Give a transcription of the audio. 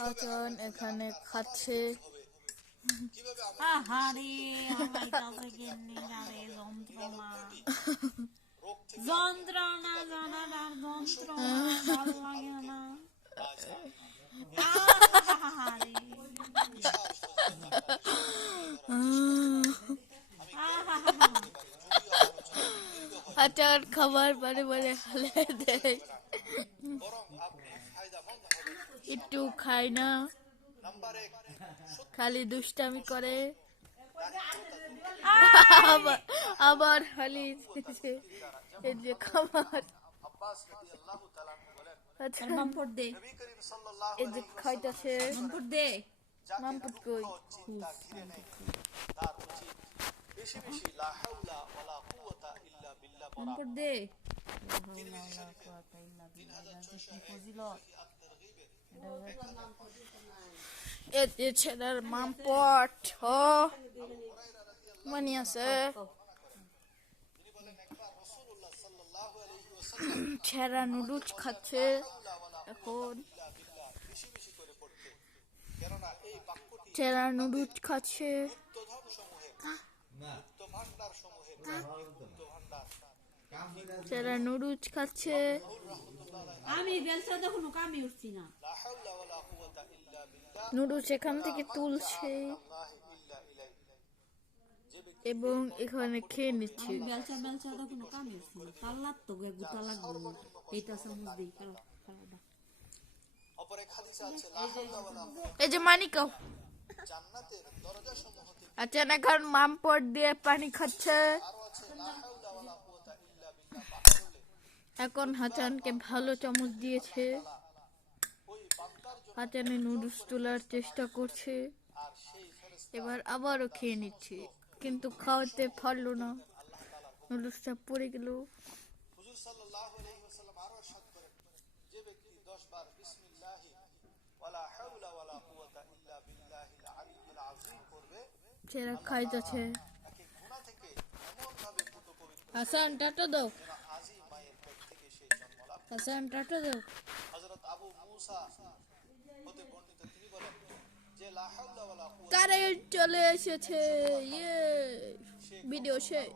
হাসান এখানে খাচ্ছে। আহারে আমার কাছে গেন্নি গারে যন্ত্রণা যন্ত্রণা জানার যন্ত্রণা ভালো লাগে না। আহারে হাসান খাবার বারে বারে হালে দেয়, একটু খায় না, খালি দুষ্টামি করে, আবার আবার হালি দিচ্ছে। এই যে খাবার আচ্ছা, মামপট দে এই যে খাইতেছে। মামপট দে মামপুট কই? মামপট দে এই যে ছেলের মামপট ও মনে আছে, ছেঁড়া নুডলস খাচ্ছে এখন, ছেঁড়া নুডলস খাচ্ছে। ছেঁড়া নুডলস খাচ্ছে। আমি বেলচা দেখুন কামি উঠছি না। নুডলস এখান থেকে তুলছে এবং এখানে খেয়ে নিচ্ছে। বেলচা বেলচা দেখুন কামি উঠছি না। তাল্লাত তো গুতা লাগবে এইটা চামচ দিই খারাপ। এই যে মানিকাও আচ্ছা, এখন মামপট দিয়ে পানি খাচ্ছে। এখন হাসানকে ভালো চামচ দিয়েছে, হাসানে নুডলস তোলার চেষ্টা করছে, এবার আবারও খেয়ে নিচ্ছে, কিন্তু খাওয়াতে পারলো না, নুডলসটা পড়ে গেল। ছেড়া খাইতেছে। হাসান টাটা দাও, হাসান টাটা দাও। কারেন্ট চলে এসেছে, ইয়ে ভিডিও শেষ।